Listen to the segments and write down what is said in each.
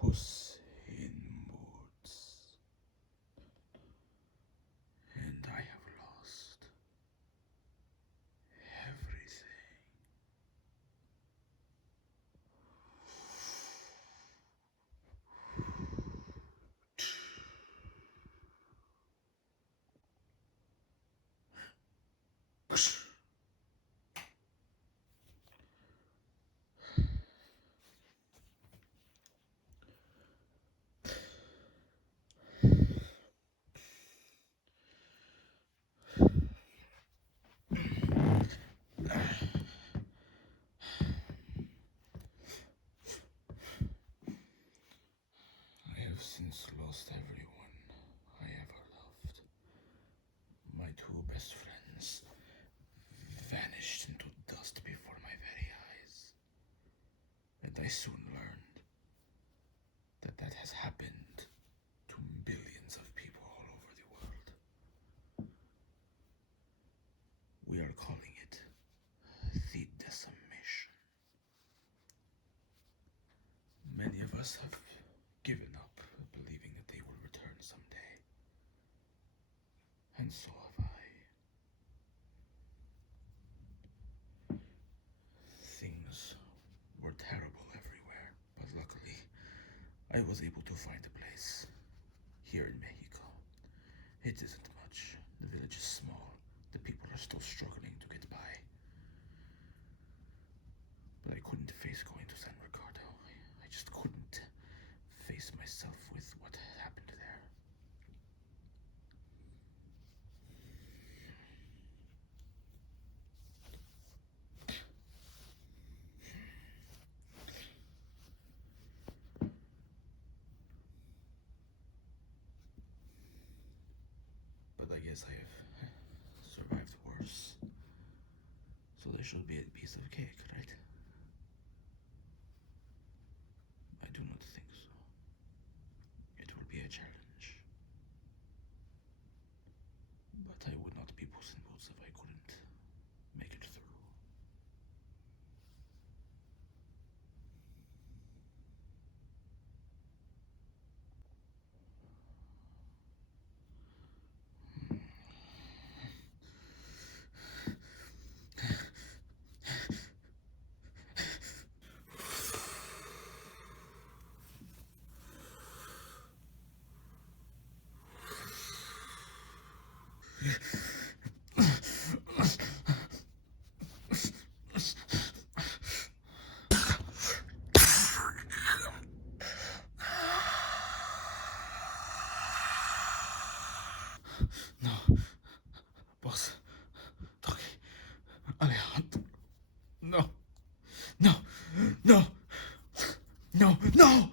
Puss in Boots, and I have lost everything. I have since lost everyone I ever loved. My two best friends vanished into dust before my very eyes. And I soon learned that that has happened to billions of people all over the world. We are calling it the decimation. Many of us have given up, believing that they will return someday. And so have I. Things were terrible everywhere, but luckily, I was able to find a place here in Mexico. It isn't much. The village is small. The people are still struggling to get by. But I couldn't face going to San Ricardo. I just couldn't face myself with what happened there. But I guess I have survived worse. So there should be a piece of cake, right? I do not think so. It will be a challenge. But I would not be Puss in Boots if I couldn't make it through. No. Boss. Toki. Alejandro. No. No. No. No. No!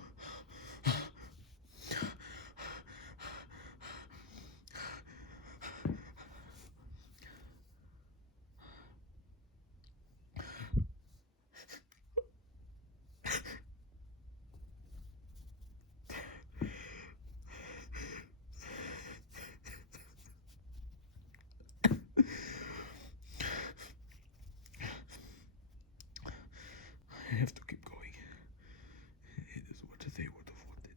I have to keep going. It is what they would have wanted.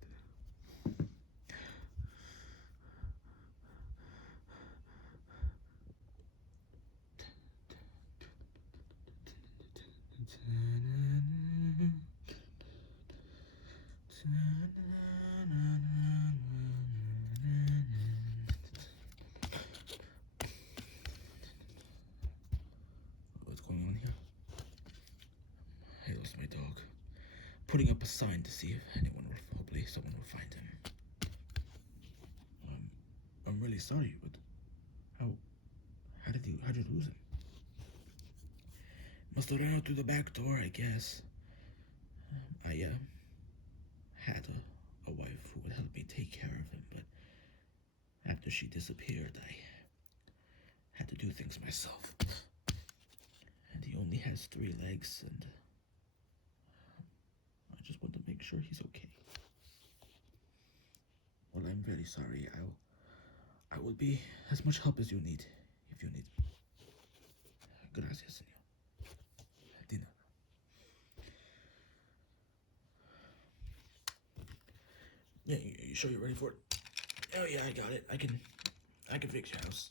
What's going on here? I lost my dog. Putting up a sign to see if anyone will, hopefully someone will find him. I'm really sorry, but how did you lose him? Must have ran out through the back door, I guess. I had a wife who would help me take care of him, but after she disappeared, I had to do things myself. And he only has 3 legs, and I just want to make sure he's okay. Well, I'm very sorry. I will be as much help as you need, if you need. Gracias, señor. Dinner. Yeah, you sure you're ready for it? Oh yeah, I got it. I can fix your house.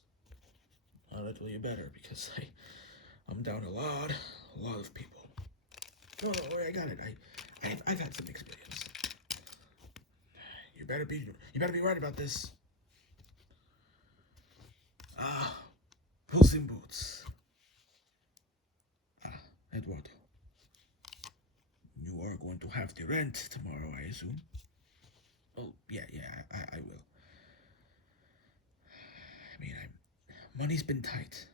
That will you better because I'm down a lot of people. No, don't worry, I got it. I've had some experience. You better be right about this. Puss in Boots. Eduardo, you are going to have the rent tomorrow, I assume. Oh yeah, I will. I mean, money's been tight.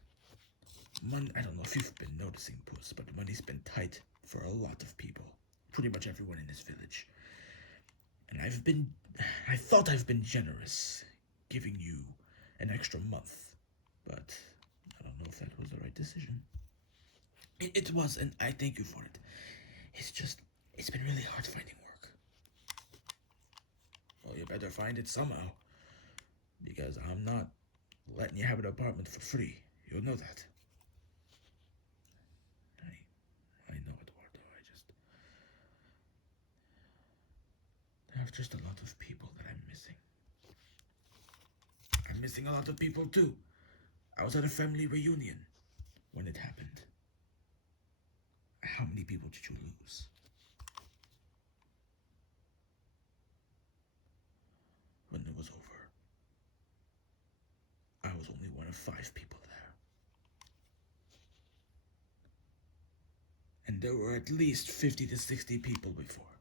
I don't know if you've been noticing, Puss, but money's been tight for a lot of people. Pretty much everyone in this village. And I thought I've been generous, giving you an extra month. But I don't know if that was the right decision. It was, and I thank you for it. It's been really hard finding work. Well, you better find it somehow. Because I'm not letting you have an apartment for free. You'll know that. I know, Eduardo. There are just a lot of people that I'm missing. I'm missing a lot of people too. I was at a family reunion when it happened. How many people did you lose? When it was over, I was only one of 5 people there. And there were at least 50 to 60 people before.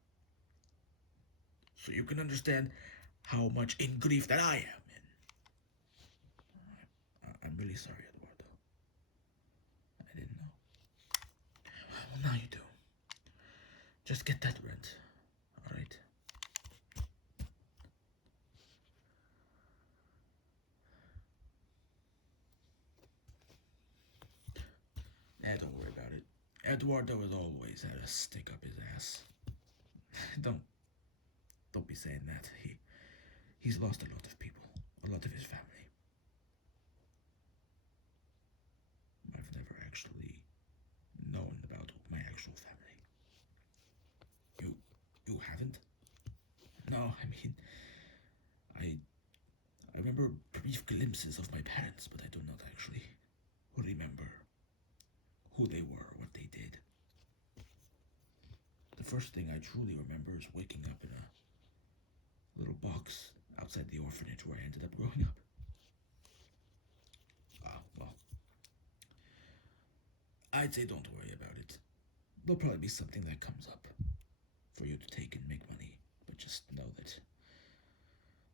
So you can understand how much in grief that I am in. I'm really sorry, Eduardo. I didn't know. Well, now you do. Just get that rent, alright? Don't worry about it. Eduardo has always had a stick up his ass. Don't be saying that. He's lost a lot of people, a lot of his family. I've never actually known about my actual family. You haven't? No, I mean, I remember brief glimpses of my parents, but I do not actually remember who they were, what they did. The first thing I truly remember is waking up in a little box outside the orphanage where I ended up growing up. Well, I'd say don't worry about it. There'll probably be something that comes up for you to take and make money, but just know that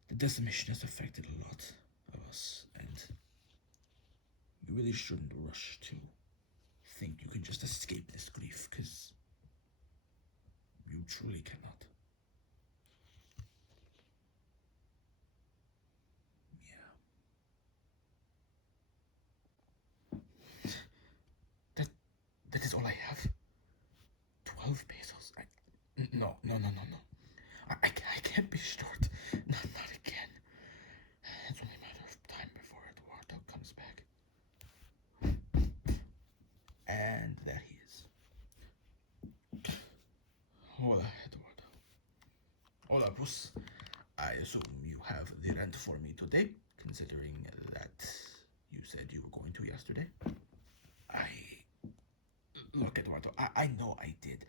the decimation has affected a lot of us, and you really shouldn't rush to think you can just escape this grief, because you truly cannot. Yeah. That is all I have. 12 pesos. No. I can't be short. Not again. It's only a matter of time before Eduardo comes back. And there he is. Hola, Eduardo. Hola, Puss. I assume you have the rent for me today, considering that you said you were going to yesterday. Look, Eduardo, I know I did.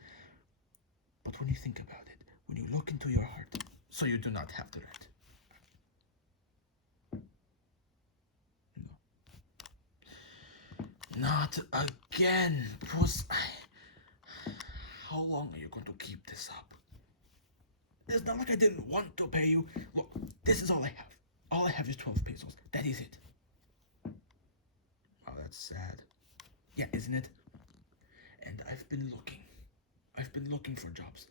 But when you think about it, when you look into your heart, so you do not have the rent. No. Not again, Puss. How long are you going to keep this up? It's not like I didn't want to pay you. Look, this is all I have. All I have is 12 pesos. That is it. Oh, that's sad. Yeah, isn't it? And I've been looking. I've been looking for jobs.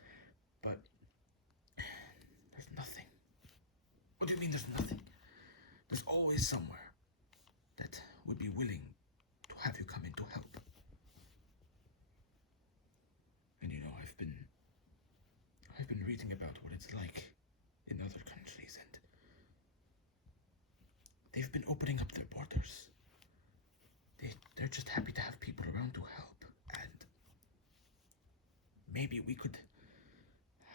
But there's nothing. What do you mean there's nothing? There's always somewhere that would be willing to have you come in to help. And you know, I've been reading about what it's like in other countries, and they've been opening up their borders. They're just happy to have people around to help, and maybe we could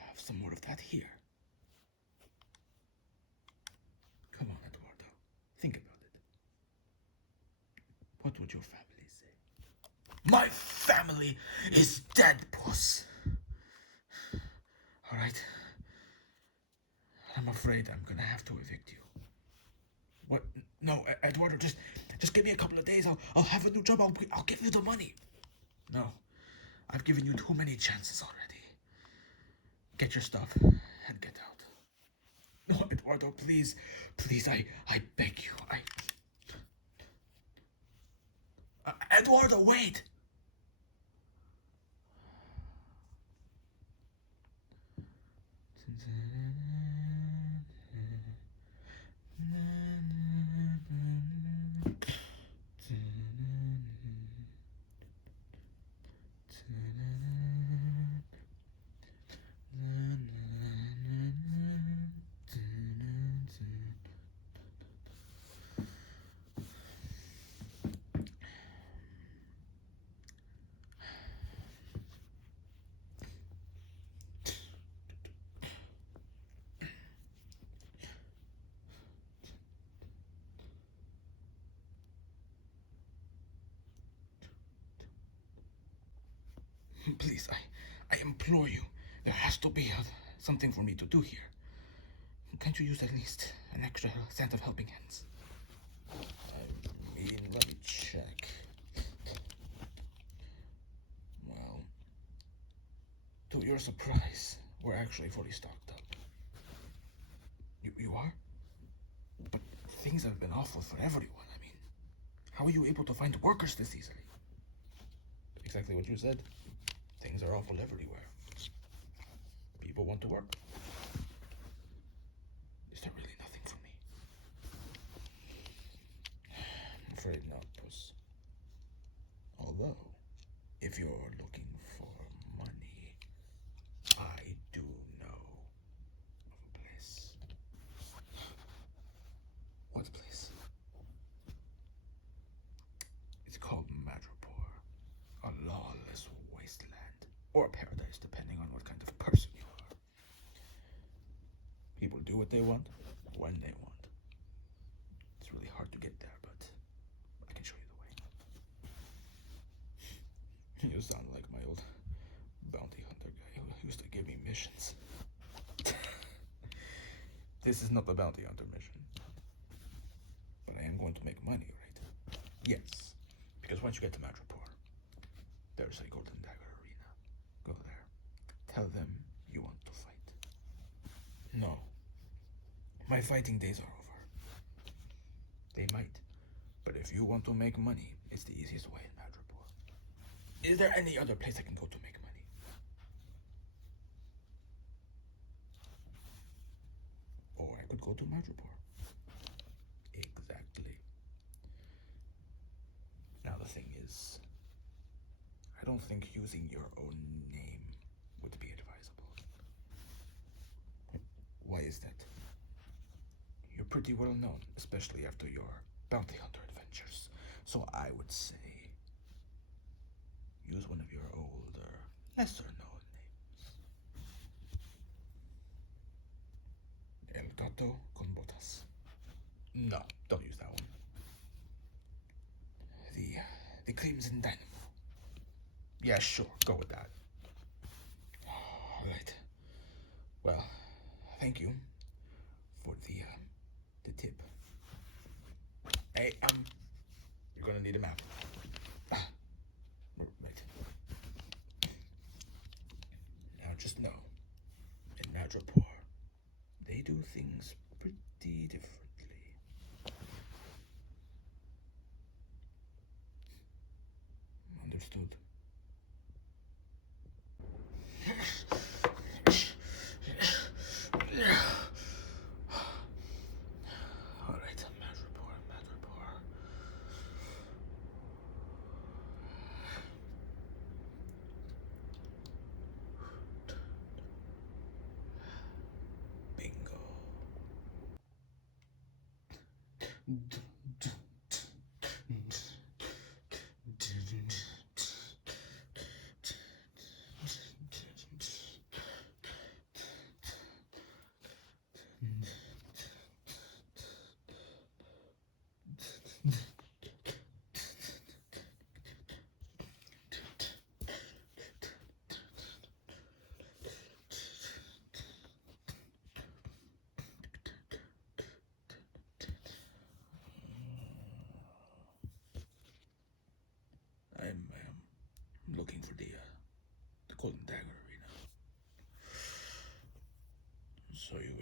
have some more of that here. What would your family say? My family is dead, Puss. Alright? I'm afraid I'm gonna have to evict you. What? No, Eduardo, just give me a couple of days. I'll have a new job. I'll give you the money. No, I've given you too many chances already. Get your stuff and get out. No, Eduardo, please, I beg you. Eduardo, wait. Please, I implore you. There has to be something for me to do here. Can't you use at least an extra set of helping hands? I mean, let me check. Well, to your surprise, we're actually fully stocked up. You are? But things have been awful for everyone. I mean, how are you able to find workers this easily? Exactly what you said. Things are awful everywhere. People want to work. Is there really nothing for me? I'm afraid not, Puss. Although, if you're looking for money, I do know of a place. What place? It's called Madripoor, a lawless wasteland. Or paradise, depending on what kind of person you are. People do what they want, when they want. It's really hard to get there, but I can show you the way. You sound like my old bounty hunter guy who used to give me missions. This is not the bounty hunter mission. But I am going to make money, right? Yes. Because once you get to Madripoor, there's a golden dagger arena. Go there. Tell them you want to fight. No. My fighting days are over. They might. But if you want to make money, it's the easiest way in Madripoor. Is there any other place I can go to make money? Or I could go to Madripoor. Exactly. Now the thing is, I don't think using your own name would be advisable. Why is that? You're pretty well known, especially after your bounty hunter adventures. So I would say, use one of your older, lesser known names. El Gato con Botas. No, don't use that one. The Crimson Dynamo. Yeah, sure, go with that. Alright. Well, thank you for the tip. Hey, you're gonna need a map. Right. Now just know, in Madripoor, they do things pretty differently. Understood. Alright, Madripoor. Bingo.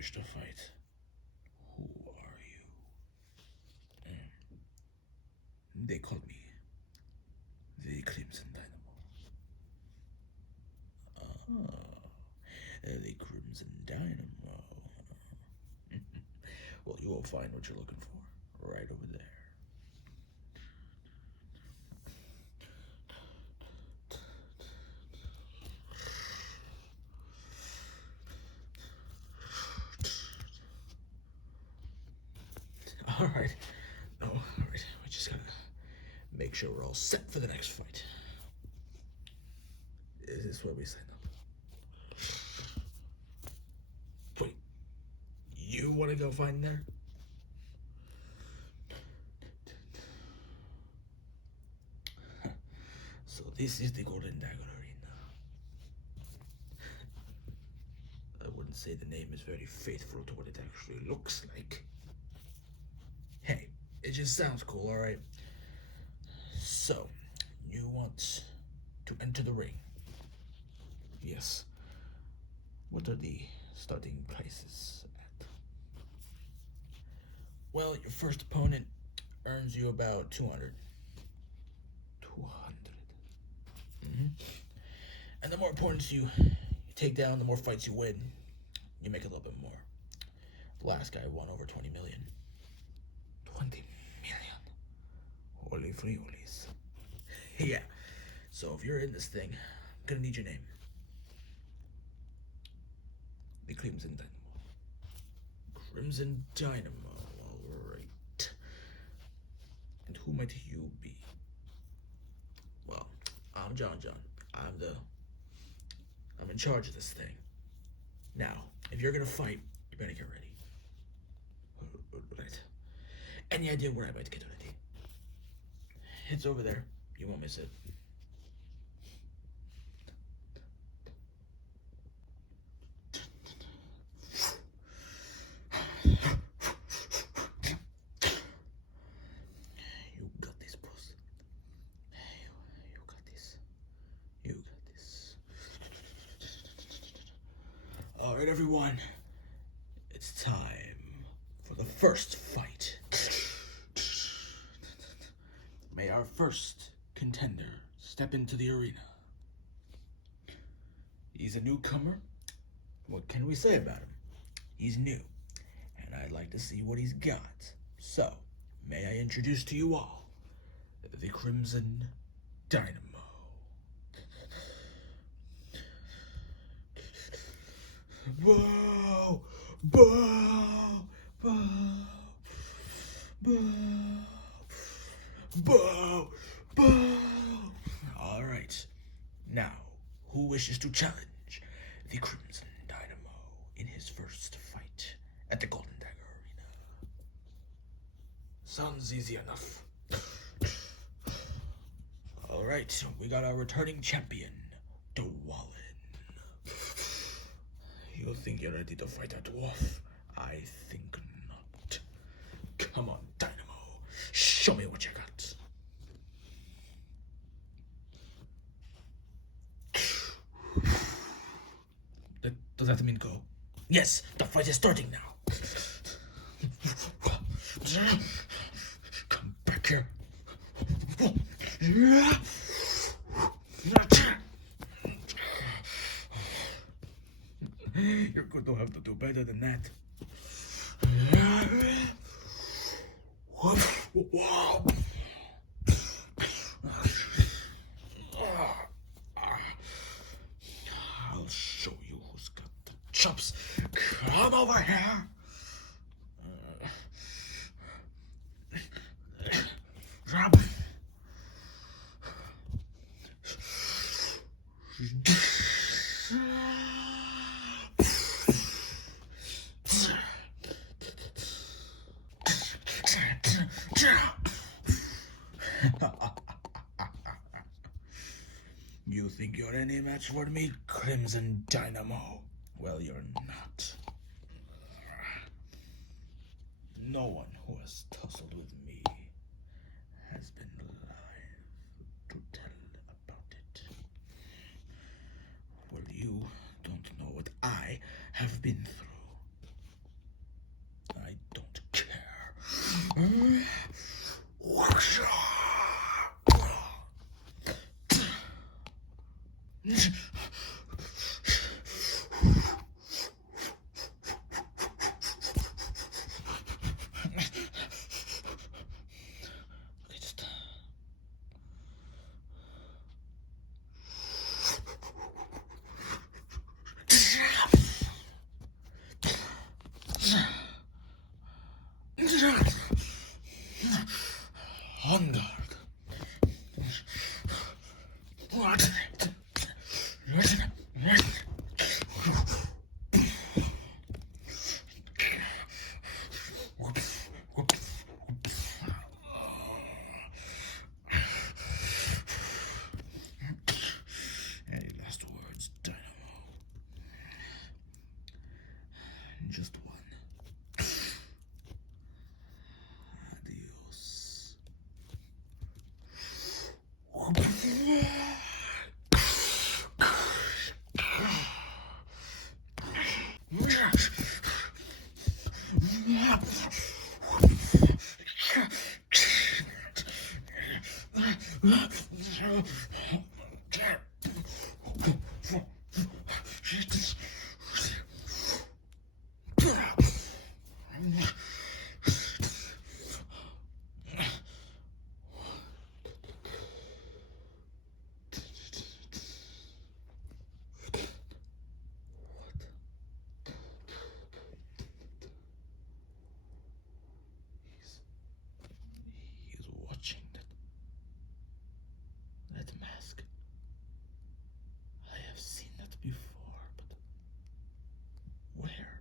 wish to fight? Who are you? They call me the Crimson Dynamo. The Crimson Dynamo. Well, you will find what you're looking for right over there. Alright. No, alright. We just gotta make sure we're all set for the next fight. Is this what we signed up? Wait. You wanna go fight in there? So this is the Golden Dagger Arena. I wouldn't say the name is very faithful to what it actually looks like. Hey, it just sounds cool, alright? So, you want to enter the ring? Yes. What are the starting prices at? Well, your first opponent earns you about 200. 200. And the more opponents you take down, the more fights you win, you make a little bit more. The last guy won over 20 million. 20 million. Holy frioles. Yeah. So if you're in this thing, I'm gonna need your name. The Crimson Dynamo. Crimson Dynamo, alright. And who might you be? Well, I'm John. I'm in charge of this thing. Now, if you're gonna fight, you better get ready. Right. Any idea where I might get ready? It's over there. You won't miss it. You got this, Puss. You got this. You got this. Alright, everyone. It's time for the first fight. May our first contender step into the arena. He's a newcomer. What can we say about him? He's new, and I'd like to see what he's got. So, may I introduce to you all the Crimson Dynamo. Whoa! Whoa! Whoa! Whoa! Whoa! Whoa! All right. Now, who wishes to challenge the Crimson Dynamo in his first fight at the Golden Dagger Arena? Sounds easy enough. All right, we got our returning champion, Dwalin. You think you're ready to fight a dwarf? I think not. Come on, Dynamo. Show me what you got. Does that mean go? Yes, the fight is starting now. Come back here. You're going to have to do better than that. Wow. I'll show you who's got the chops. Come over here. Drop. You think you're any match for me, Crimson Dynamo? Well, you're not. No one who has tussled with me has been alive to tell about it. Well, you don't know what I have been through. just on guard. Any last words, Dynamo? Just one. Adios. He's watching that mask. I have seen that before, but where?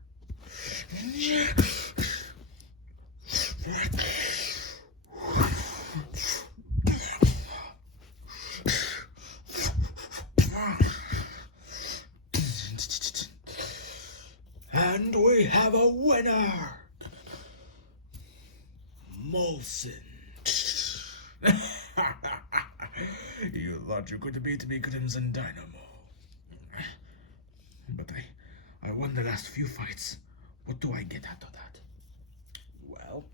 And we have a winner! Molson. You thought you could beat me, Crimson Dynamo. But I won the last few fights. What do I get out of that? Well,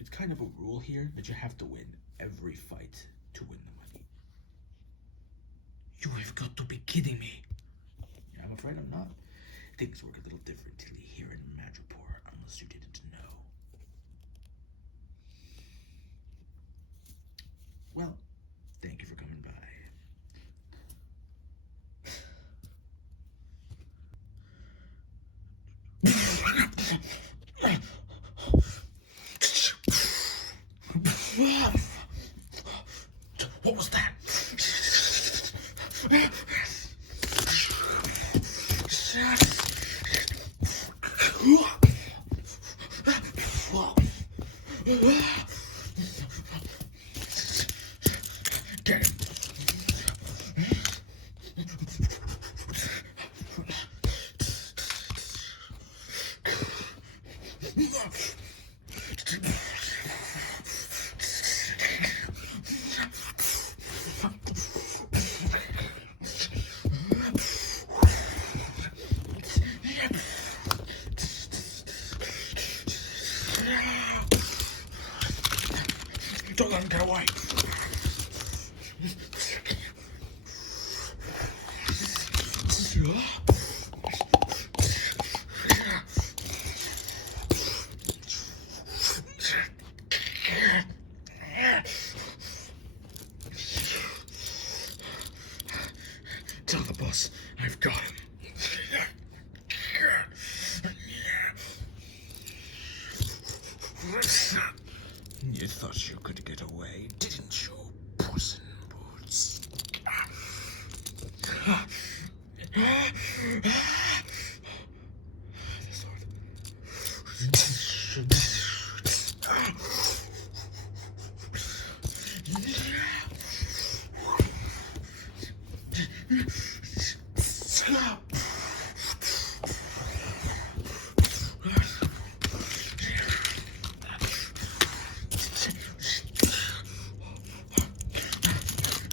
it's kind of a rule here that you have to win every fight to win the money. You have got to be kidding me. Yeah, I'm afraid I'm not. Things work a little differently here in Madripoor, unless you didn't know. Well, thank you for coming by. What was that? Get him. Don't let him get away. Tell the boss I've got him. You thought you could get away, didn't you, Puss in Boots? The sword.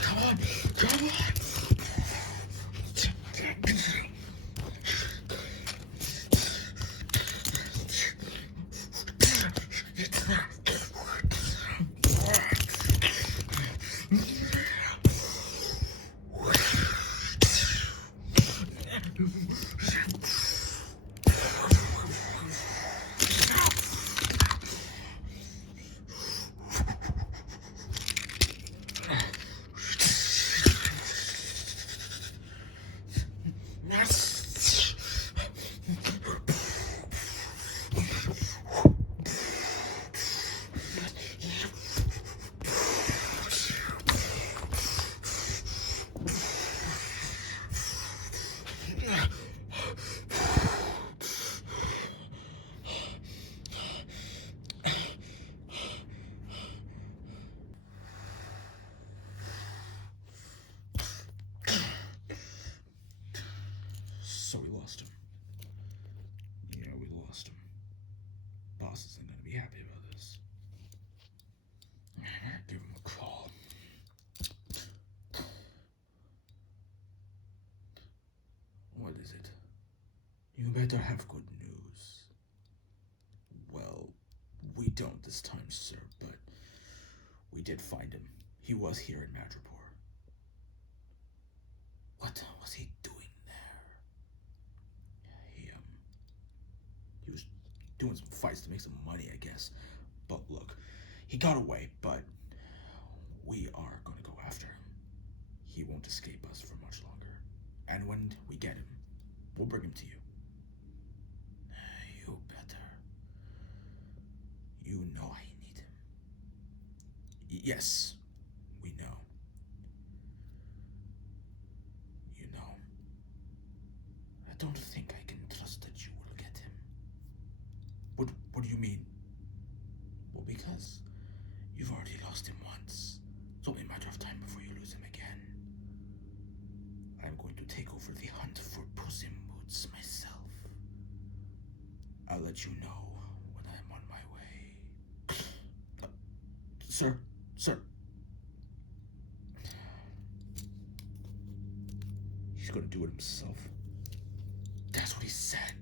Come on! is it? You better have good news. Well, we don't this time, sir, but we did find him. He was here in Madripoor. What was he doing there? He was doing some fights to make some money, I guess. But look, he got away, but we are going to go after him. He won't escape us for much longer. And when we get him, we'll bring him to you. You better. You know I need him. Yes, we know. You know. I don't think I can trust that you will get him. What do you mean? Well, because you've already lost him once. It's only a matter of time before you lose him again. I'm going to take over the hunt for Puss in Boots myself. I'll let you know when I'm on my way. Sir. He's gonna do it himself. That's what he said.